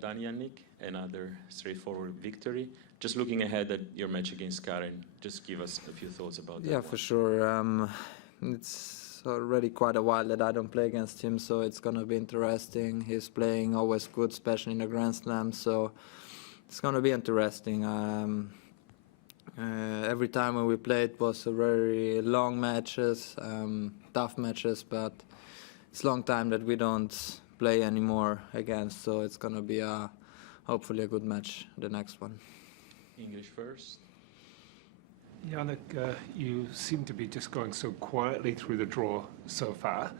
done, Yannick. Another straightforward victory. Just looking ahead at your match against Karen, just give us a few thoughts about that. Yeah, for sure. It's already quite a while that I don't play against him, so it's gonna be interesting. He's playing always good, especially in the Grand Slam, so it's gonna be interesting. Every time when we played was a very long matches, tough matches, but it's a long time that we don't play anymore against, so it's gonna be hopefully a good match, the next one. English first. Yannick, you seem to be just going so quietly through the draw so far.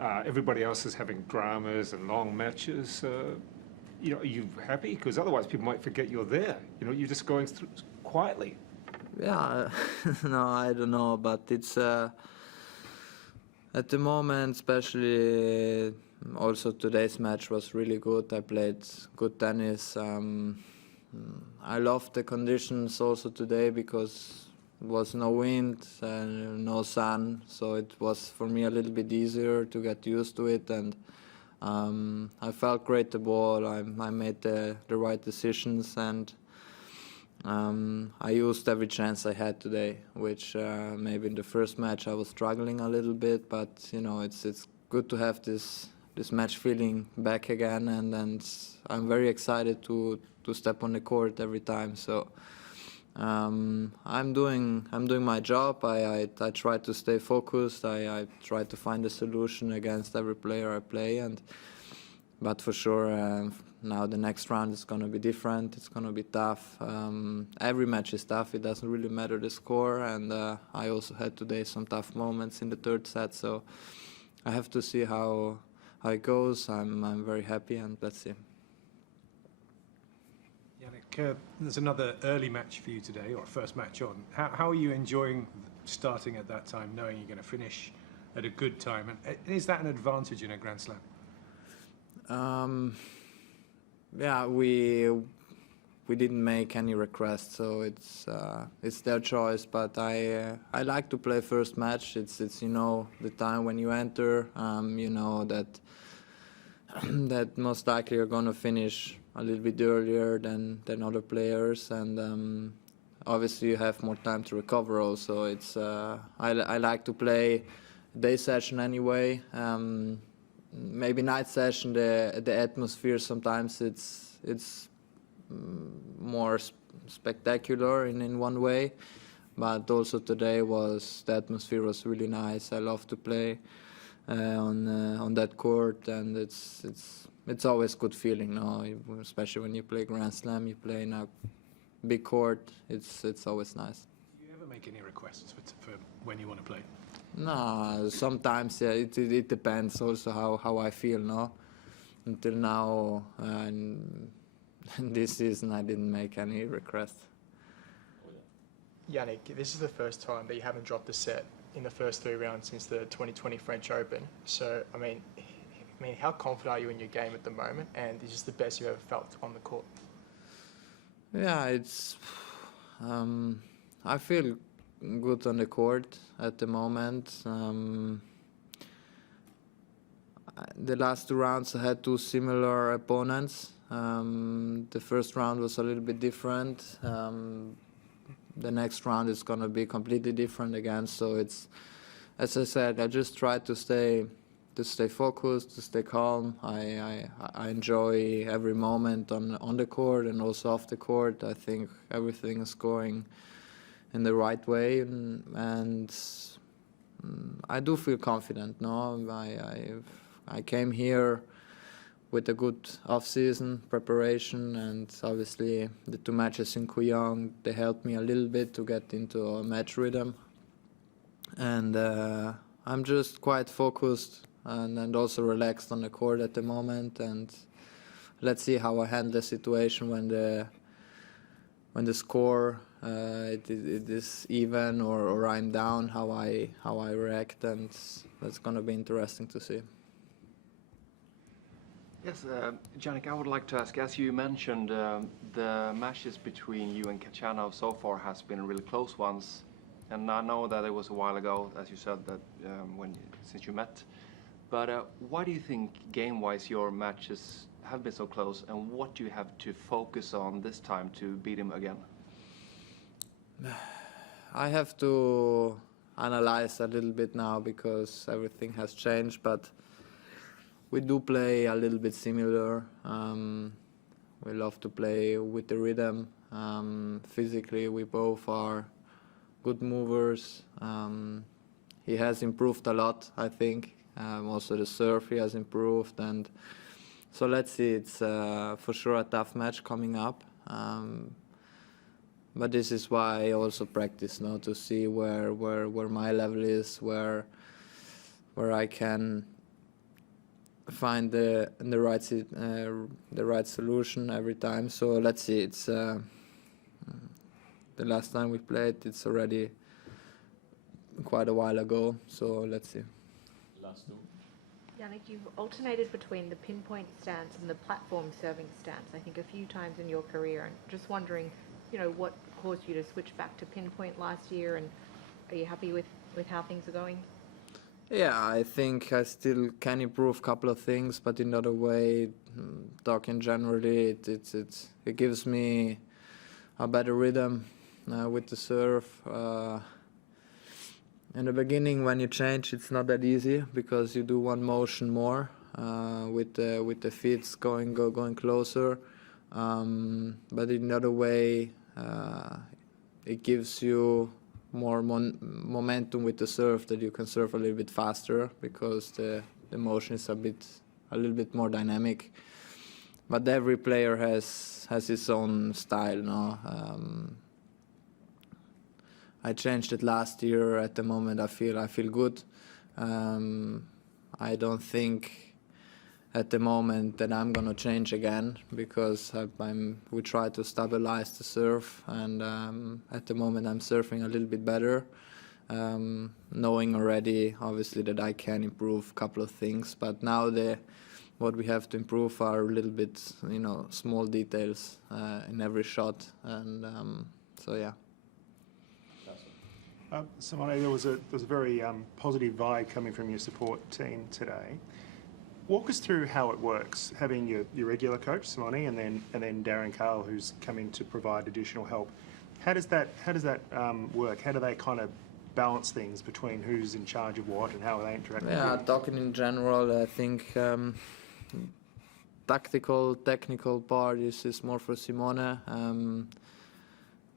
Everybody else is having dramas and long matches. Are you happy? Because otherwise people might forget you're there. You're just going through quietly. Yeah, no, I don't know, but it's at the moment, especially also today's match was really good. I played good tennis. I loved the conditions also today because there was no wind and no sun, so it was for me a little bit easier to get used to it, and I felt great the ball. I made the right decisions, and I used every chance I had today, which maybe in the first match I was struggling a little bit, but it's good to have this match feeling back again, and I'm very excited to step on the court every time. So I'm doing my job. I try to stay focused. I try to find a solution against every player I play, but for sure now the next round is going to be different. It's going to be tough. Every match is tough. It doesn't really matter the score, and I also had today some tough moments in the third set, so I have to see how it goes. I'm very happy, and let's see. Yannick, there's another early match for you today, or first match on. How are you enjoying starting at that time, knowing you're going to finish at a good time? And is that an advantage in a Grand Slam? Yeah, we didn't make any requests, so it's their choice. But I like to play first match. It's the time when you enter. That most likely you're gonna finish a little bit earlier than other players, and obviously you have more time to recover. Also, I like to play day session anyway. Maybe night session, the atmosphere sometimes it's more spectacular in one way, but also today the atmosphere was really nice. I love to play on that court, and it's always good feeling, no? Especially when you play Grand Slam, you play in a big court. It's always nice. Do you ever make any requests for when you want to play? No, sometimes yeah, it depends also how I feel, no? Until now, this season I didn't make any requests. Yannick, this is the first time that you haven't dropped a set in the first 3 rounds since the 2020 French Open. So, I mean, how confident are you in your game at the moment, and is this the best you've ever felt on the court? Yeah, I feel good on the court at the moment. The last 2 rounds I had 2 similar opponents. The first round was a little bit different. The next round is going to be completely different again. So it's, as I said, I just try to stay focused, to stay calm. I enjoy every moment on the court and also off the court. I think everything is going in the right way, and I do feel confident. No, I came here with a good off-season preparation, and obviously the 2 matches in Kooyong, they helped me a little bit to get into a match rhythm, and I'm just quite focused and also relaxed on the court at the moment, and let's see how I handle the situation when the score it is even or I'm down, how I react, and that's going to be interesting to see. Yes, Yannick, I would like to ask, as you mentioned, the matches between you and Khachanov so far has been really close ones, and I know that it was a while ago, as you said, that since you met. But why do you think game-wise your matches have been so close, and what do you have to focus on this time to beat him again? I have to analyze a little bit now because everything has changed, but we do play a little bit similar. We love to play with the rhythm. Physically, we both are good movers. He has improved a lot, I think. Also the serve he has improved, and so let's see. It's for sure a tough match coming up. But this is why I also practice now to see where my level is, where I can find the right solution every time. So let's see. It's the last time we played. It's already quite a while ago. So let's see. Last two. Yannick, you've alternated between the pinpoint stance and the platform serving stance, I think, a few times in your career. And just wondering, what caused you to switch back to pinpoint last year, and are you happy with how things are going? Yeah, I think I still can improve a couple of things, but in another way, talking generally, it gives me a better rhythm with the serve. In the beginning, when you change, it's not that easy because you do one motion more with the feet going closer. But in another way, it gives you more momentum with the serve, that you can serve a little bit faster because the motion is a little bit more dynamic. But every player has his own style, no? I changed it last year. At the moment, I feel good. I don't think at the moment that I'm gonna change again because we try to stabilize the serve, and at the moment I'm surfing a little bit better, knowing already obviously that I can improve a couple of things. But now what we have to improve are a little bit, small details in every shot, and so yeah. Simone, there was a very positive vibe coming from your support team today. Walk us through how it works, having your regular coach Simone and then Darren Carl, who's coming to provide additional help. How does that work? How do they kind of balance things between who's in charge of what and how they interact? Yeah, talking in general, I think technical part is more for Simone.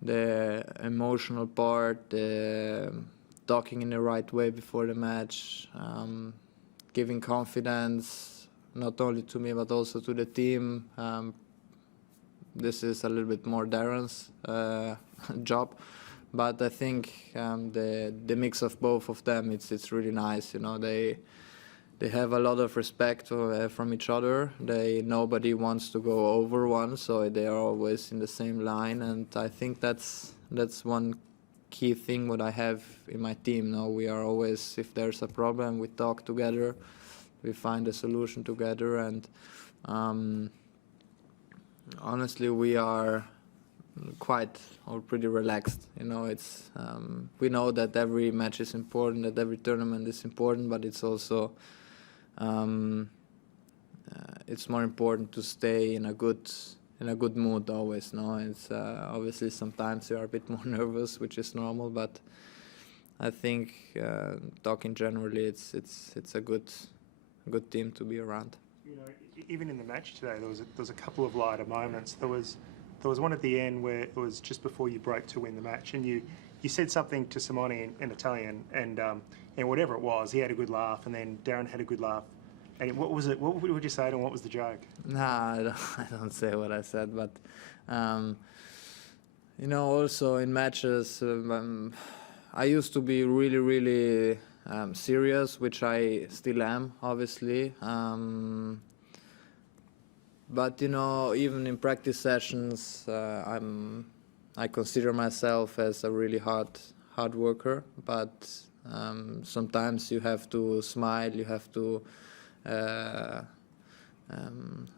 The emotional part, talking in the right way before the match, giving confidence not only to me but also to the team. This is a little bit more Darren's job, but I think the mix of both of them, it's really nice. They have a lot of respect from each other. Nobody wants to go over one, so they are always in the same line. And I think that's one key thing what I have in my team. Now we are always, if there's a problem, we talk together, we find a solution together, and honestly, we are quite or pretty relaxed. It's we know that every match is important, that every tournament is important, but it's also it's more important to stay in a good mood always. No, it's obviously sometimes you are a bit more nervous, which is normal, but I think talking generally, it's a good team to be around. Even in the match today, there was a couple of lighter moments. There was one at the end where it was just before you broke to win the match, and you said something to Simone in Italian, and whatever it was, he had a good laugh, and then Darren had a good laugh. And what was it? What would you say to him? What was the joke? Nah, I don't say what I said, but also in matches, I used to be really, really serious, which I still am, obviously. But even in practice sessions, I consider myself as a really hard worker. But sometimes you have to smile, you have to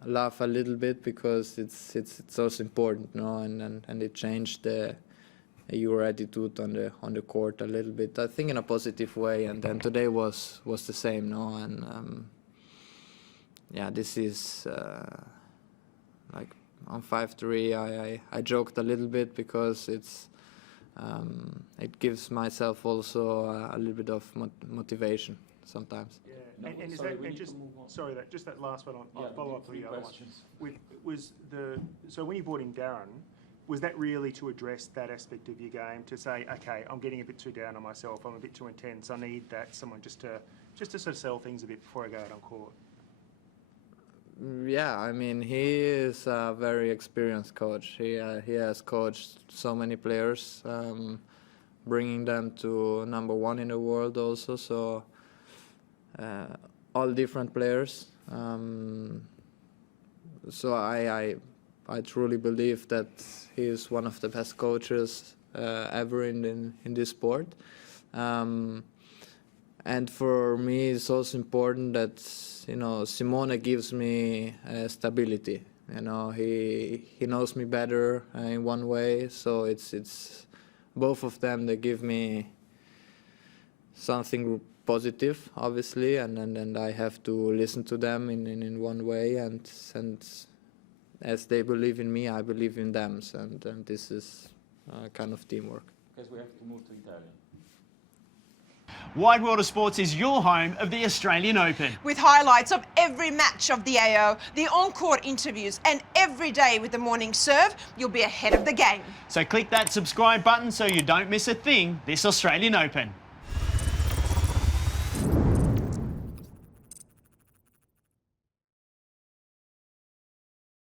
laugh a little bit because it's also important, and it changed your attitude on the court a little bit. I think in a positive way, and then today was the same, and this is like on 5-3, I joked a little bit because it gives myself also a little bit of motivation sometimes. Yeah. No, And is sorry, that, we and need just, to move on. sorry, just that last one, I'll Yeah, follow up with three the other one. questions. So when you brought in Darren, was that really to address that aspect of your game, to say, okay, I'm getting a bit too down on myself, I'm a bit too intense, I need someone just to sort of settle things a bit before I go out on court? Yeah, I mean, he is a very experienced coach. He has coached so many players, bringing them to number one in the world also. So all different players. So I truly believe that he is one of the best coaches ever in this sport. And for me, it's also important that, you know, Simone gives me stability. You know, he knows me better in one way, so it's both of them. They give me something positive, obviously, and I have to listen to them in one way. And as they believe in me, I believe in them, and this is kind of teamwork. Guys, we have to move to Italian. Wide World of Sports is your home of the Australian Open. With highlights of every match of the AO, the on-court interviews, and every day with the morning serve, you'll be ahead of the game. So click that subscribe button so you don't miss a thing this Australian Open.